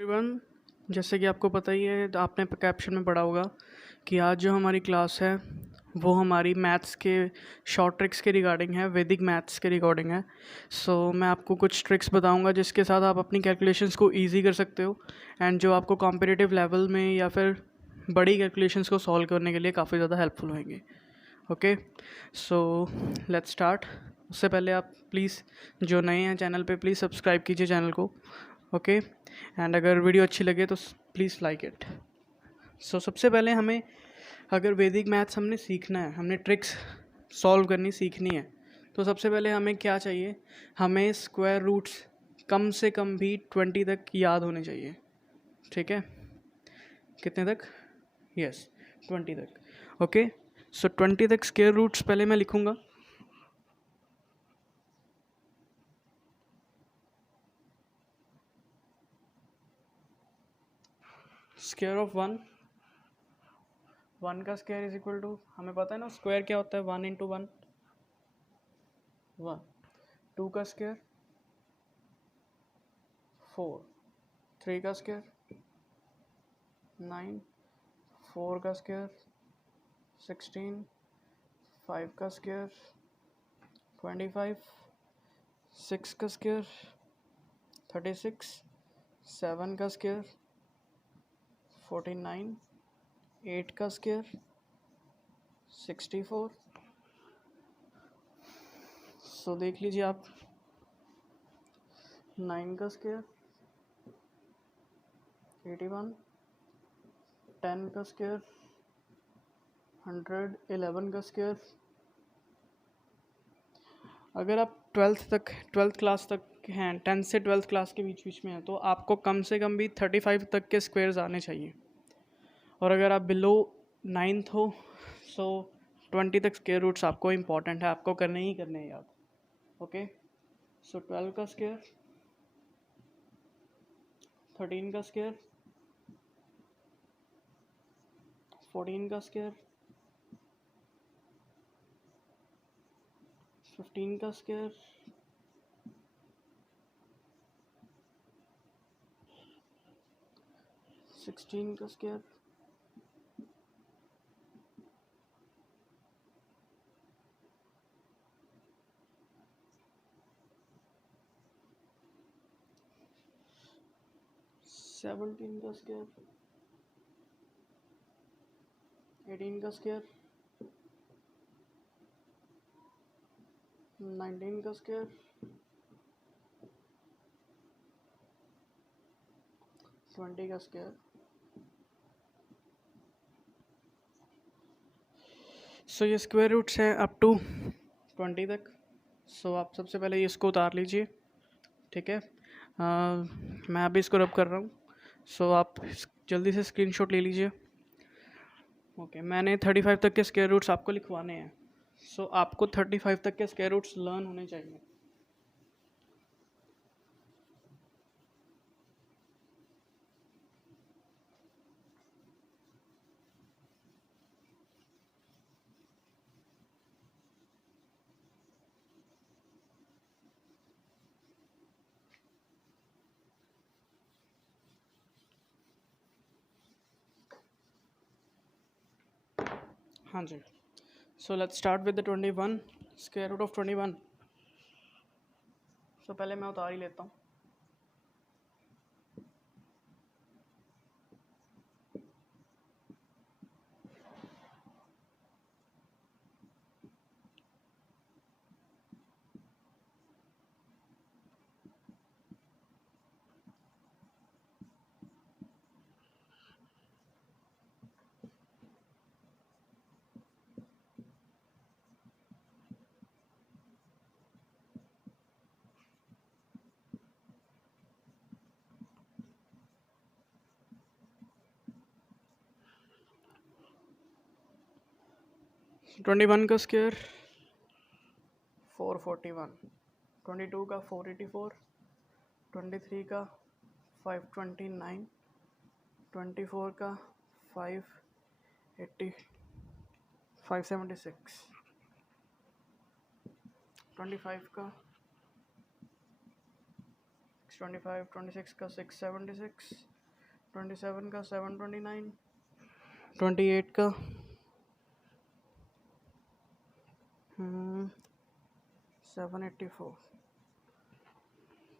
Everyone, जैसे कि आपको पता ही है, आपने कैप्शन में पढ़ा होगा कि आज जो हमारी क्लास है वो हमारी मैथ्स के शॉर्ट ट्रिक्स के रिगार्डिंग है, वैदिक मैथ्स के रिगार्डिंग है। मैं आपको कुछ ट्रिक्स बताऊंगा जिसके साथ आप अपनी कैलकुलेशंस को इजी कर सकते हो एंड जो आपको कॉम्पिटिटिव लेवल में या फिर बड़ी कैलकुलेशंस को सॉल्व करने के लिए काफ़ी ज़्यादा हेल्पफुल होंगे। Okay, so let's start. उससे पहले आप प्लीज़ जो नए हैं चैनल पे प्लीज़ सब्सक्राइब कीजिए चैनल को। ओके, एंड अगर वीडियो अच्छी लगे तो प्लीज़ लाइक इट। सबसे पहले हमें, अगर वैदिक मैथ्स हमने सीखना है, हमने ट्रिक्स सॉल्व करनी सीखनी है, तो सबसे पहले हमें क्या चाहिए, हमें स्क्वायर रूट्स कम से कम भी 20 तक याद होने चाहिए। ठीक है, कितने तक? यस, 20 तक। ओके, 20 तक स्क्वायर रूट्स पहले मैं लिखूँगा। स्क्वायर ऑफ 1 का स्क्वायर इज इक्वल टू, हमें पता है ना स्क्वायर क्या होता है, 1 इंटू 1 1। 2 का स्क्वायर 4, 3 का स्क्वायर 9, 4 का स्क्वायर 16, 5 का स्क्वायर 25, 6 का स्क्वायर 36, 7 का स्क्वायर 49, 8 का स्क्वायर 64। देख लीजिए आप, 9 का स्क्वायर 81, 10 का स्क्वायर 100, 11 का स्क्वायर। अगर आप ट्वेल्थ क्लास तक हैं, 10 से 12th क्लास के बीच बीच में हैं, तो आपको कम से कम भी 35 तक के स्क्वायर्स आने चाहिए। और अगर आप बिलो 9th हो, 20 तक स्क्वायर रूट्स आपको इम्पॉर्टेंट है, आपको करने ही करने हैं याद। ओके, 12 का स्क्वायर, 13 का स्क्वायर, 14 का स्क्वायर, 15 का स्क्वायर, 16 का स्क्वायर, 17 का स्क्वायर, 18 का स्क्वायर, 19 का स्क्वायर, 20 का स्क्वायर। ये स्क्वायर रूट्स हैं अप टू 20 तक। आप सबसे पहले इसको उतार लीजिए। ठीक है, मैं अभी इसको रब कर रहा हूँ, आप जल्दी से स्क्रीनशॉट ले लीजिए। ओके, मैंने 35 तक के स्क्वायर रूट्स आपको लिखवाने हैं। आपको 35 तक के स्क्वायर रूट्स लर्न होने चाहिए। हाँ जी, let's start with the 21, square root of 21। पहले मैं उतार ही लेता हूँ। So 21 का स्क्वायर 441, 22 का 484, 23 का 529, 24 का 576, 25 का 25, 26 का 676, 27 का 729, 28 का 784,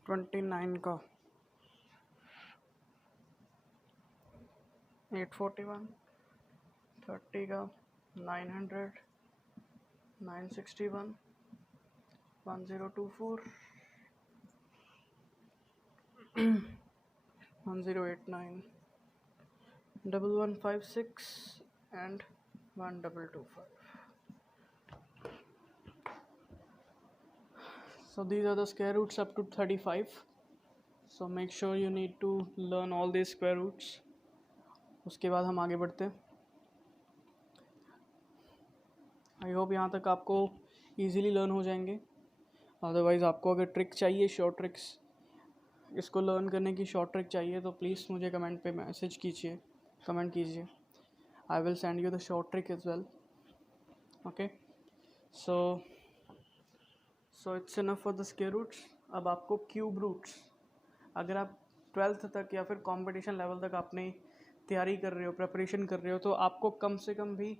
29 का 841, 30 का 900, 961, 1024, 1089, 1156 and 1225. So these are the square roots up to 35. So make sure you need to learn all these square roots. उसके बाद हम आगे बढ़ते हैं. आई होप यहाँ तक आपको ईज़िली लर्न हो जाएंगे. अदरवाइज़ आपको अगर ट्रिक चाहिए, शॉर्ट ट्रिक्स, इसको लर्न करने की शॉर्ट ट्रिक चाहिए तो प्लीज़ मुझे कमेंट पे मैसेज कीजिए, कमेंट कीजिए. I will send you the short trick as well. Okay, so it's enough for the square roots. अब आपको क्यूब रूट्स, अगर आप 12th तक या फिर कंपटीशन लेवल तक आपने तैयारी कर रहे हो, प्रिपरेशन कर रहे हो, तो आपको कम से कम भी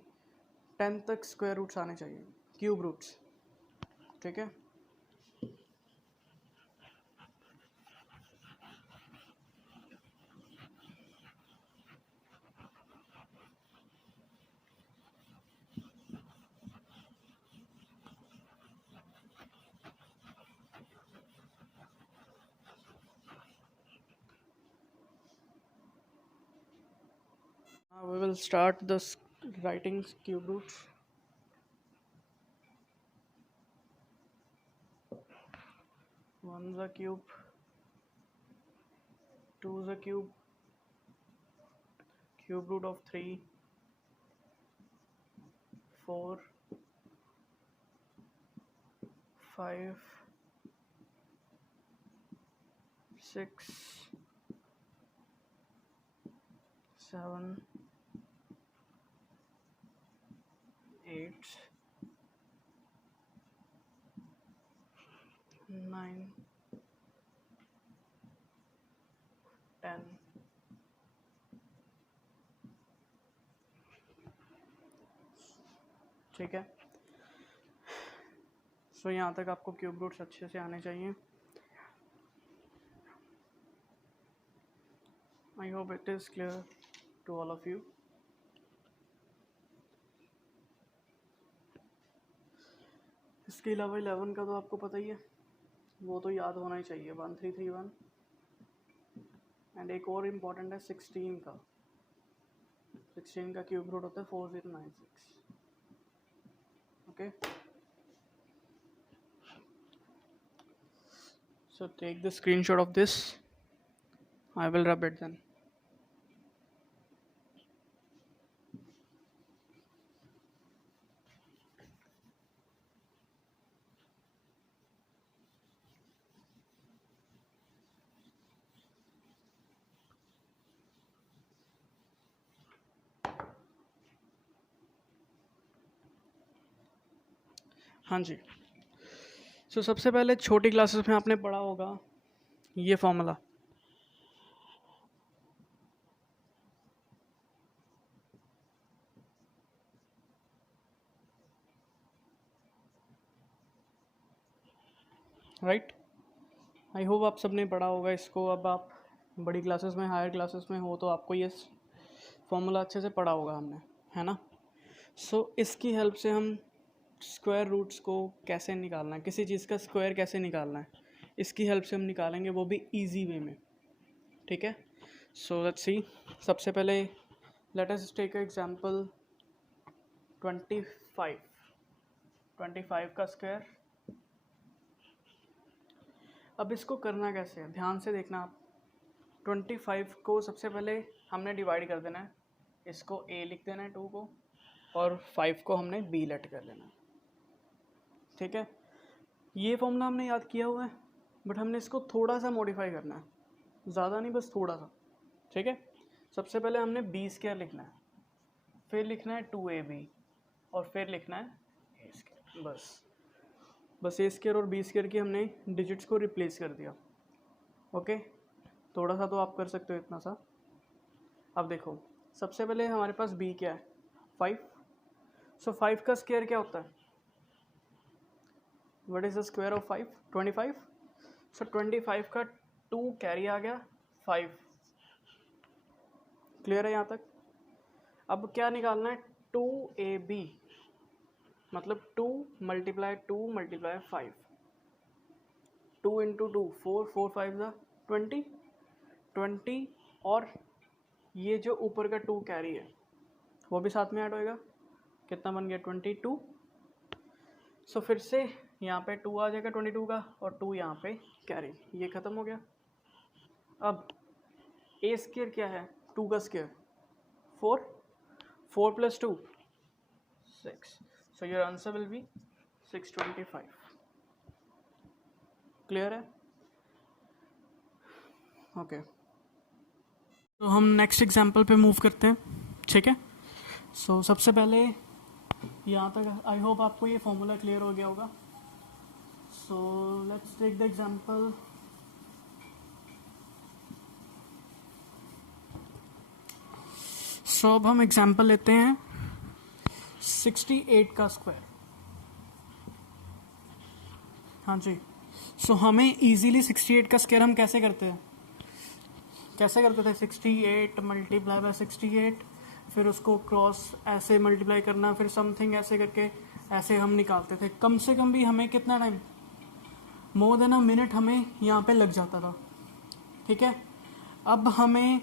10 तक स्क्वायर रूट्स आने चाहिए, क्यूब रूट्स. ठीक है. We will start the writing cube roots. One is a cube, two is a cube, cube root of 3, 4, 5, 6, 7, 8, 9, 10. ठीक है. सो यहाँ तक आपको क्यूब रूट्स अच्छे से आने चाहिए. I hope it is clear to all of you. इसके अलावा 11 का तो आपको पता ही है, वो तो याद होना ही चाहिए, 1331. एंड एक और इम्पॉर्टेंट है 16 का. 16 का क्यूब रूट होता है 4096. Okay, so take the screenshot of this. I will rub it then. हाँ जी. सो सबसे पहले छोटी क्लासेस में आपने पढ़ा होगा ये फॉर्मूला. राइट. आई होप आप सबने पढ़ा होगा इसको. अब आप बड़ी क्लासेस में, हायर क्लासेस में हो तो आपको ये फॉर्मूला अच्छे से पढ़ा होगा हमने, है ना. सो इसकी हेल्प से हम स्क्वायर रूट्स को कैसे निकालना है, किसी चीज़ का स्क्वायर कैसे निकालना है, इसकी हेल्प से हम निकालेंगे, वो भी इजी वे में. ठीक है. So let's see. सबसे पहले लेट अस टेक एग्जांपल 25 का स्क्वायर. अब इसको करना कैसे है, ध्यान से देखना आप. 25 को सबसे पहले हमने डिवाइड कर देना है. इसको a लिख देना है 2 को, और 5 को हमने b लेट कर लेना है. ठीक है. ये फॉर्मूला हमने याद किया हुआ है, बट हमने इसको थोड़ा सा मॉडिफाई करना है, ज़्यादा नहीं, बस थोड़ा सा. ठीक है. सबसे पहले हमने b स्क्वायर लिखना है, फिर लिखना है 2ab, और फिर लिखना है a स्क्वायर. बस a स्क्वायर और b स्क्वायर की हमने डिजिट्स को रिप्लेस कर दिया. ओके, थोड़ा सा तो आप कर सकते हो इतना सा। अब देखो, सबसे पहले हमारे पास b क्या है, 5। सो 5 का स्क्वायर क्या होता है, what is the square of 5, 25। सो 25 का 2 कैरी आ गया 5। क्लियर है यहाँ तक। अब क्या निकालना है, 2ab, मतलब 2 मल्टीप्लाई 2 मल्टीप्लाई 5, 2 इंटू 2 4, 4 5 ज़ा 20, 20, और ये जो ऊपर का 2 कैरी है वो भी साथ में ऐड होएगा, कितना बन गया 22। सो फिर से यहाँ पे 2 आ जाएगा 22 का, और 2 यहाँ पे कैरी, ये ख़त्म हो गया। अब ए स्क्वायर क्या है, 2 का square 4, 4 plus 2 6। So your answer will B 625। Clear है, ओके। तो हम नेक्स्ट एग्जांपल पे मूव करते हैं, ठीक है। सो सबसे पहले यहाँ तक आई होप आपको ये फॉर्मूला क्लियर हो गया होगा। So let's take the example. So अब हम एग्जांपल लेते हैं 68 का स्क्वायर। हाँ जी, सो हमें इजीली 68 का स्क्वायर हम कैसे करते हैं, 68 मल्टीप्लाई बाय 68, फिर उसको क्रॉस ऐसे मल्टीप्लाई करना, फिर समथिंग ऐसे करके ऐसे हम निकालते थे। कम से कम भी हमें कितना time, more than a minute हमें यहाँ पे लग जाता था, ठीक है। अब हमें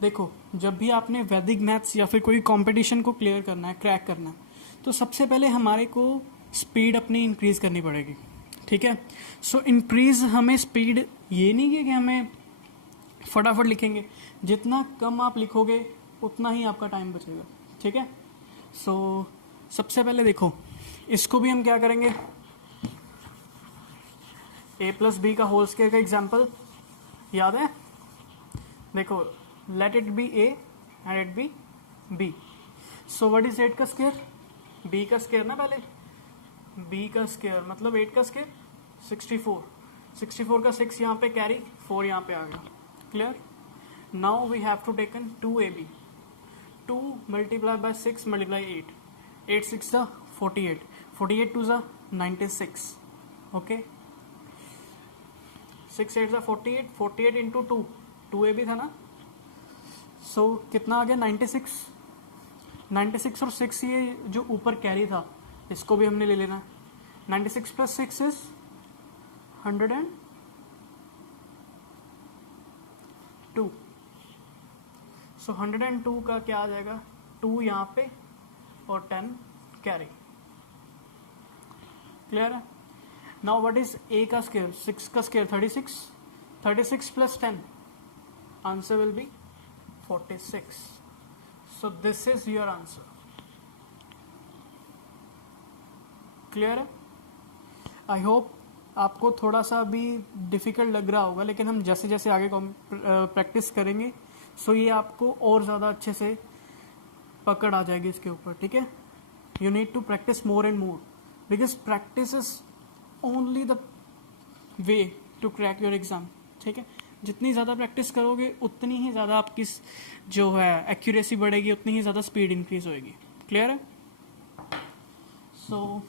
देखो, जब भी आपने वैदिक मैथ्स या फिर कोई कंपटीशन को क्लियर करना है, क्रैक करना है, तो सबसे पहले हमारे को स्पीड अपनी इंक्रीज़ करनी पड़ेगी, ठीक है। सो इंक्रीज़ हमें स्पीड ये नहीं है कि हमें फटाफट लिखेंगे, जितना कम आप लिखोगे उतना ही आपका टाइम बचेगा, ठीक है। सो सबसे पहले देखो, इसको भी हम क्या करेंगे, a प्लस बी का होल स्क्वायर का एग्जाम्पल याद है, देखो let it be a and it be b। So what is 8 का स्क्वायर, b का स्क्वायर ना, पहले b का स्क्वायर मतलब 8 का स्क्वायर 64, 64 का 6 यहाँ पे कैरी, 4 यहाँ पे आ गया। Clear, now we have to taken 2ab, 2 multiply by 6 multiply 8, 8 6 ज़ा 48, 48 2 ज़ा 96, ओके। 6 8 ज़ा 48, 48 इंटू 2, 2ab था ना, सो कितना आ गया 96, 96 और 6 ये जो ऊपर कैरी था इसको भी हमने ले लेना है। 96 प्लस 6 इज 102। सो 102 का क्या आ जाएगा, 2 यहाँ पे और 10 कैरी। क्लियर है। नाउ व्हाट इज ए का स्क्वायर, 6 का square 36, 36 plus 10, answer will be 46। So this is your answer. Clear है। आई होप आपको थोड़ा सा भी डिफ़िकल्ट लग रहा होगा, लेकिन हम जैसे जैसे आगे प्रैक्टिस करेंगे सो ये आपको और ज़्यादा अच्छे से पकड़ आ जाएगी इसके ऊपर, ठीक है। You need to practice more and more, because practice is only the way to crack your exam, ठीक है। जितनी ज़्यादा प्रैक्टिस करोगे उतनी ही ज़्यादा आपकी जो है एक्यूरेसी बढ़ेगी, उतनी ही ज़्यादा स्पीड इंक्रीज होएगी। क्लियर है। सो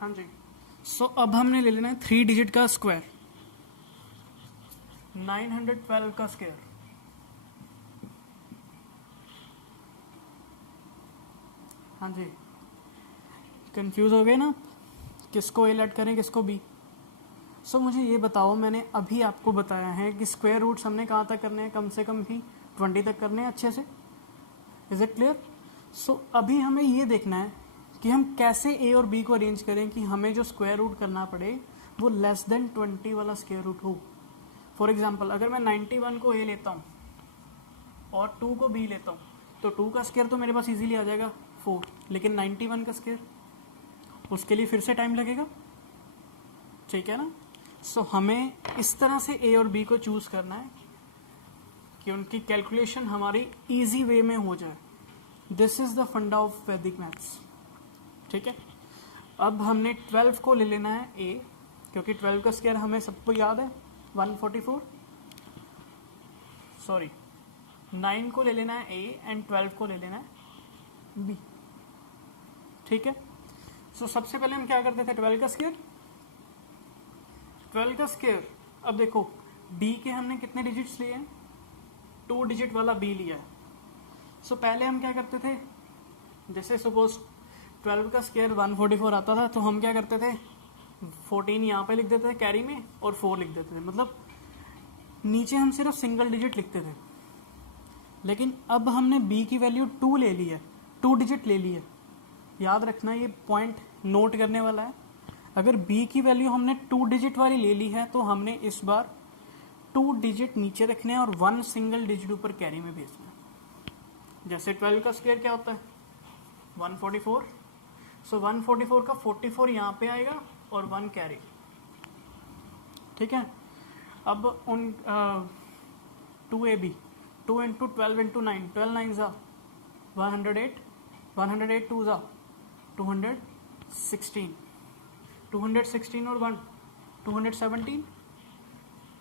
हाँ जी, सो अब हमने ले लेना है 3 डिजिट का स्क्वायर, 912 का स्क्वायर। हाँ जी, कंफ्यूज हो गए ना, किसको ए ऐड करें किसको बी। सो मुझे ये बताओ, मैंने अभी आपको बताया है कि स्क्वायर रूट्स हमने कहाँ तक करने हैं, कम से कम भी 20 तक करने हैं अच्छे से। Is it clear. सो अभी हमें ये देखना है कि हम कैसे ए और बी को अरेंज करें कि हमें जो स्क्वायर रूट करना पड़े वो लेस देन 20 वाला स्क्वायर रूट हो। फॉर एग्जाम्पल, अगर मैं 91 को ए लेता हूँ और 2 को बी लेता हूँ, तो 2 का स्क्वायर तो मेरे पास इजीली आ जाएगा 4, लेकिन 91 का स्क्वायर, उसके लिए फिर से टाइम लगेगा, ठीक है ना। सो हमें इस तरह से ए और बी को चूज़ करना है कि उनकी कैलकुलेशन हमारी इजी वे में हो जाए। दिस इज़ द फंडा ऑफ वैदिक मैथ्स। ठीक है, अब हमने 12 को ले लेना है ए, क्योंकि 12 का स्क्वायर हमें सबको याद है 144। सॉरी, 9 को ले लेना है ए एंड 12 को ले लेना है बी। ठीक है, सो सबसे पहले हम क्या करते थे, 12 का स्क्वायर। 12 का स्क्वायर, अब देखो बी के हमने कितने डिजिट्स लिए हैं, 2 डिजिट वाला बी लिया है। सो पहले हम क्या करते थे, जैसे सपोज 12 का स्क्वायर 144 आता था, तो हम क्या करते थे 14 यहाँ पे लिख देते थे कैरी में और 4 लिख देते थे, मतलब नीचे हम सिर्फ सिंगल डिजिट लिखते थे। लेकिन अब हमने b की वैल्यू 2 ले ली है, 2 डिजिट ले ली है। याद रखना, ये पॉइंट नोट करने वाला है। अगर b की वैल्यू हमने 2 डिजिट वाली ले ली है तो हमने इस बार 2 डिजिट नीचे रखने हैं और 1 सिंगल डिजिट ऊपर कैरी में भेजना है। जैसे 12 का स्क्वायर क्या होता है 144, सो 144 का 44 यहाँ पे आएगा और 1 कैरी। ठीक है, अब उन 2ab, 2 इंटू 12 इंटू 9, 12 9 ज़ा 108, 108 2 ज़ा 216, 216 और 1 217,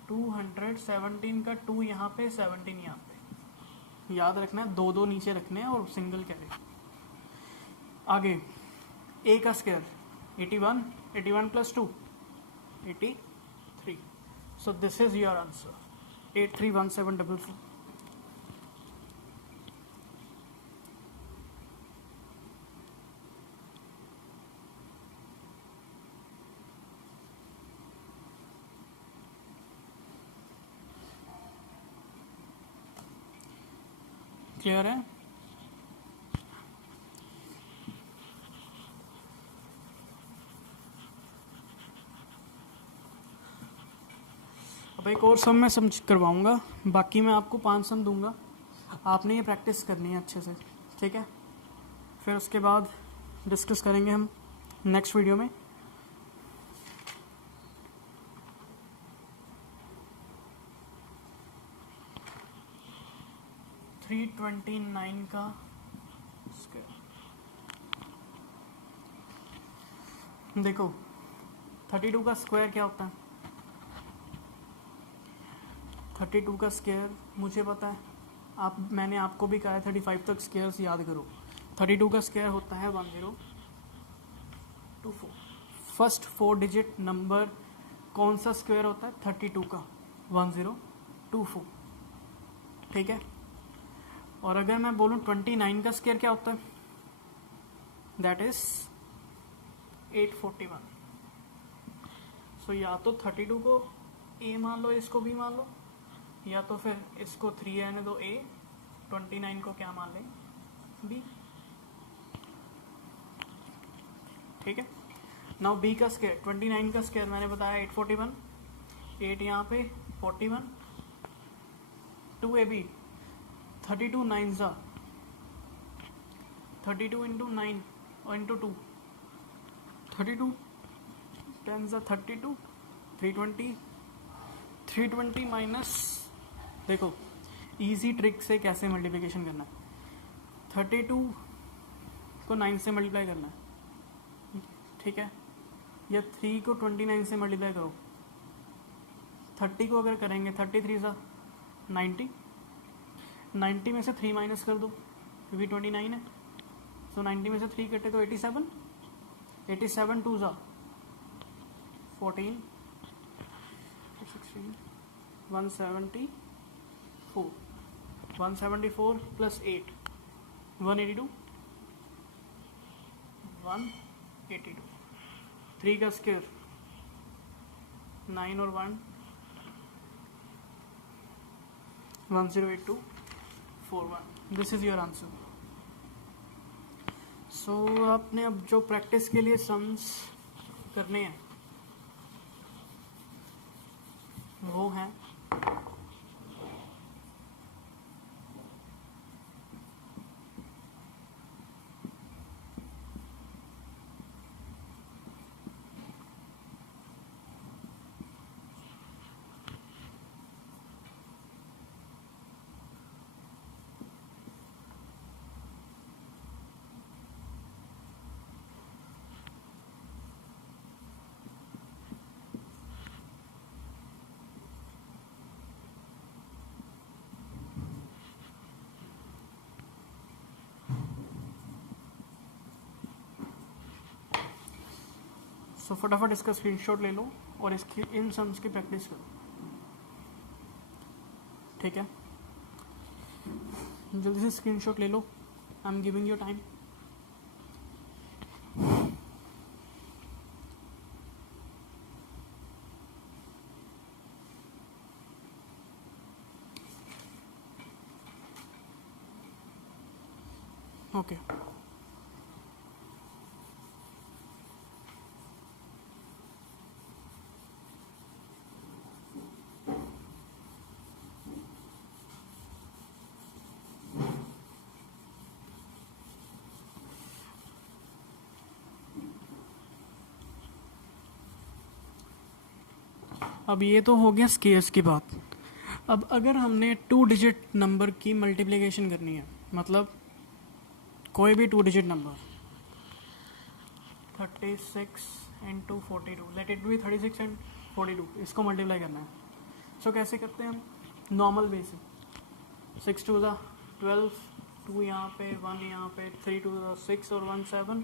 217 का 2 यहाँ पे 17 यहाँ पे। याद रखना है 2 2 नीचे रखने हैं और सिंगल कैरी। आगे a का square 81, 81 plus 2 83। So this is your answer 831744। Clear है? अब एक और सम मैं समझ करवाऊंगा, बाकी मैं आपको 5 सम दूंगा, आपने ये प्रैक्टिस करनी है अच्छे से। ठीक है, फिर उसके बाद डिस्कस करेंगे हम नेक्स्ट वीडियो में। थ्री 29 का स्क्वायर, देखो 32 का स्क्वायर क्या होता है। 32 का स्क्वायर मुझे पता है, मैंने आपको भी कहा है 35 तक स्क्वायर्स याद करो। 32 का स्क्वायर होता है 1024। फर्स्ट 4 डिजिट नंबर कौन सा स्क्वायर होता है 32 का 1024। ठीक है, और अगर मैं बोलूँ 29 का स्क्वायर क्या होता है, दैट इज 841। सो या तो 32 को a मान लो, इसको b मान लो, या तो फिर इसको 3 रहने दो a, 29 को क्या मान लें b। ठीक है, नाउ b का स्क्वायर 29 का स्क्वायर मैंने बताया 841, 8 यहाँ पे 41, 2ab 32 9 ज़ा 32 इंटू 9 और इंटू 2 32 10 ज़ा 32, 320, 320 माइनस, देखो इजी ट्रिक से कैसे मल्टीप्लिकेशन करना है। 32 को 9 से मल्टीप्लाई करना है, ठीक है, या 3 को 29 से मल्टीप्लाई करो। 30 को अगर करेंगे 33 ज़ा 90, 90 में से 3 माइनस कर दो क्योंकि 29 है। सो 90 में से 3 कटे तो 87, 87 2 ज़ा 14, 16, 174, 174 प्लस 8 182, 182। 3 का स्क्वायर 9 और 1 108241। This is your answer. So आपने अब जो प्रैक्टिस के लिए सम्स करने हैं वो हैं सो फटाफट इसका स्क्रीनशॉट ले लो और इसकी इन सम्स की प्रैक्टिस करो, ठीक है। जल्दी से स्क्रीनशॉट ले लो, I am giving you time. Okay अब ये तो हो गया स्केयर्स की बात। अब अगर हमने 2 डिजिट नंबर की मल्टीप्लिकेशन करनी है, मतलब कोई भी 2 digit number 36 into 42, let it be 36 and 42, इसको मल्टीप्लाई करना है। सो कैसे करते हैं हम? नॉर्मल वे से 6 टू ज़ा 12, 2 यहाँ पे, 1 यहाँ पे, 3 टू ज़ा 6 और 1 7,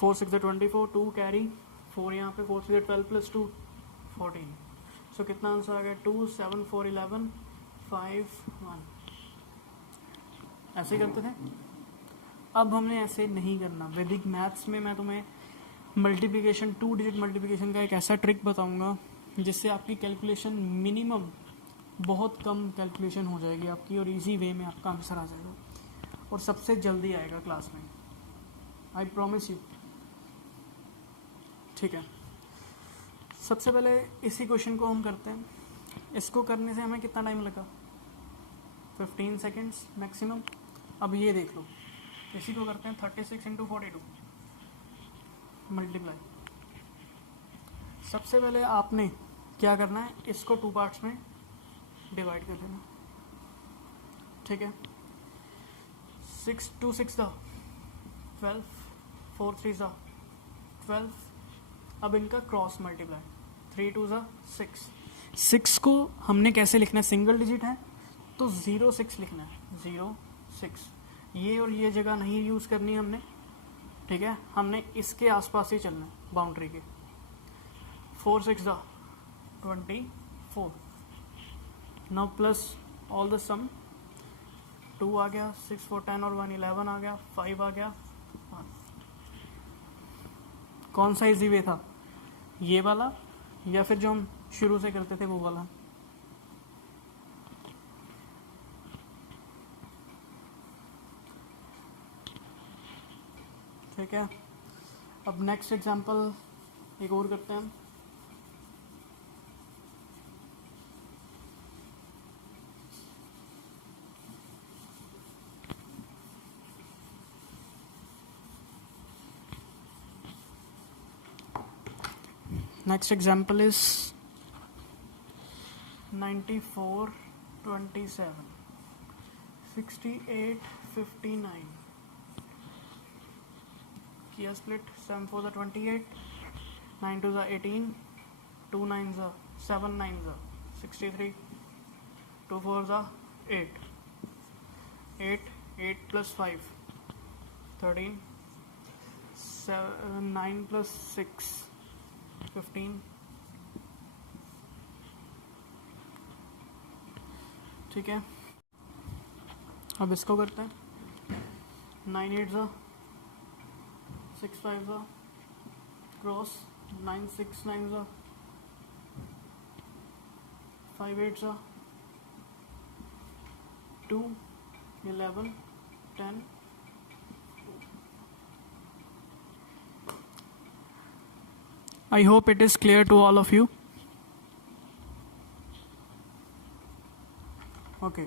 4 6 ज़ा 24, 2 कैरी, 4 यहाँ पे, 4 6 ज़ा 12 प्लस 2 14। सो कितना आंसर आ गया? 2 7 4 11 5 1। ऐसे करते थे। अब हमने ऐसे नहीं करना। वैदिक मैथ्स में मैं तुम्हें मल्टीप्लिकेशन, 2 डिजिट मल्टीप्लिकेशन का एक ऐसा ट्रिक बताऊंगा जिससे आपकी कैलकुलेशन मिनिमम, बहुत कम कैलकुलेशन हो जाएगी आपकी और इजी वे में आपका आंसर आ जाएगा और सबसे जल्दी आएगा क्लास में, आई प्रॉमिस यू, ठीक है। सबसे पहले इसी क्वेश्चन को हम करते हैं। इसको करने से हमें कितना टाइम लगा? 15 सेकेंड्स मैक्सिमम। अब ये देख लो, इसी को करते हैं 36 इंटू 42 मल्टीप्लाई। सबसे पहले आपने क्या करना है, इसको 2 पार्ट्स में डिवाइड कर देना, ठीक है। 6 2 6 दा 12, 4 3 दा 12। अब इनका क्रॉस मल्टीप्लाई, 3 2 ज़ा 6। 6 को हमने कैसे लिखना है? सिंगल डिजिट है तो 0 6 लिखना है, 0 6। ये और ये जगह नहीं यूज़ करनी हमने, ठीक है। हमने इसके आसपास ही चलना है, बाउंड्री के। 4 6 ज़ा 24। नाउ प्लस ऑल द सम, 2 आ गया, 6 4 10 और 1 11 आ गया, 5 आ गया 1। कौन सा इजी वे था, ये वाला या फिर जो हम शुरू से करते थे वो वाला? ठीक है। अब नेक्स्ट एग्जांपल एक और करते हैं हम। नेक्स्ट एग्जांपल इज 94 27 68 59 किया स्प्लिट। 7 4 ज़ा 28, 9 2 ज़ा 18, 2 9 ज़ा 7 9 ज़ा 63, 2 4 ज़ा 8, 8 प्लस 5 13, 9 प्लस 6 15। ठीक है। अब इसको करते हैं। 9 8 ज़ा 6 5 ज़ा क्रॉस, 9 6 9 ज़ा 5 8 ज़ा 2 11 10। I hope it is clear to all of you. Okay.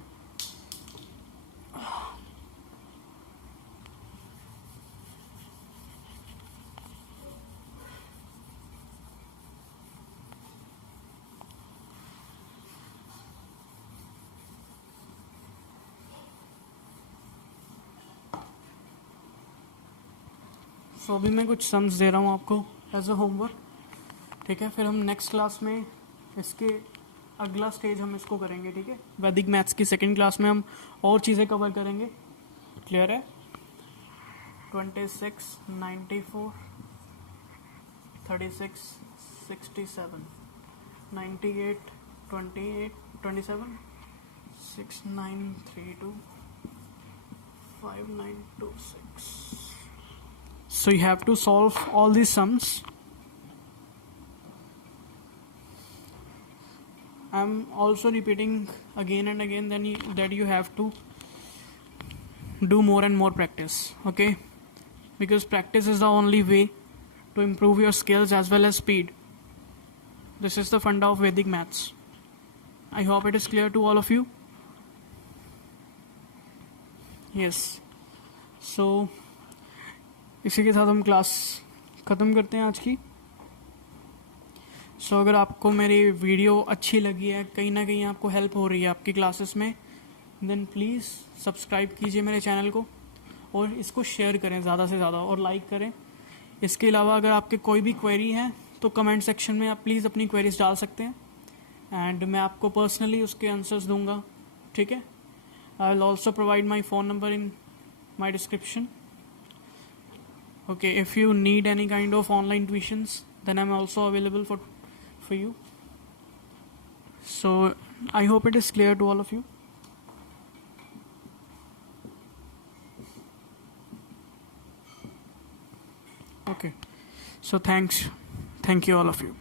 So अभी मैं कुछ सम्स दे रहा हूँ आपको एज अ होमवर्क, ठीक है। फिर हम नेक्स्ट क्लास में इसके अगला स्टेज हम इसको करेंगे, ठीक है। वैदिक मैथ्स की सेकंड क्लास में हम और चीज़ें कवर करेंगे, क्लियर है। 26 94 36 67 98 28 27 6932 5926. So you have to solve all these sums. I'm also repeating again and again that you have to do more and more practice, okay? Because practice is the only way to improve your skills as well as speed. This is the funda of Vedic maths. I hope it is clear to all of you. Yes. So इसी के साथ हम class ख़त्म करते हैं आज की. सो अगर आपको मेरी वीडियो अच्छी लगी है, कहीं ना कहीं आपको हेल्प हो रही है आपकी क्लासेस में, देन प्लीज़ सब्सक्राइब कीजिए मेरे चैनल को और इसको शेयर करें ज़्यादा से ज़्यादा और लाइक करें. इसके अलावा अगर आपके कोई भी क्वेरी है तो कमेंट सेक्शन में आप प्लीज़ अपनी क्वेरीज डाल सकते हैं एंड मैं आपको पर्सनली उसके आंसर्स दूंगा, ठीक है? I will also provide my phone number in my description. Okay, if you need any kind of online tuitions, then I'm also available for you. So I hope it is clear to all of you. Okay, so thank you all of you.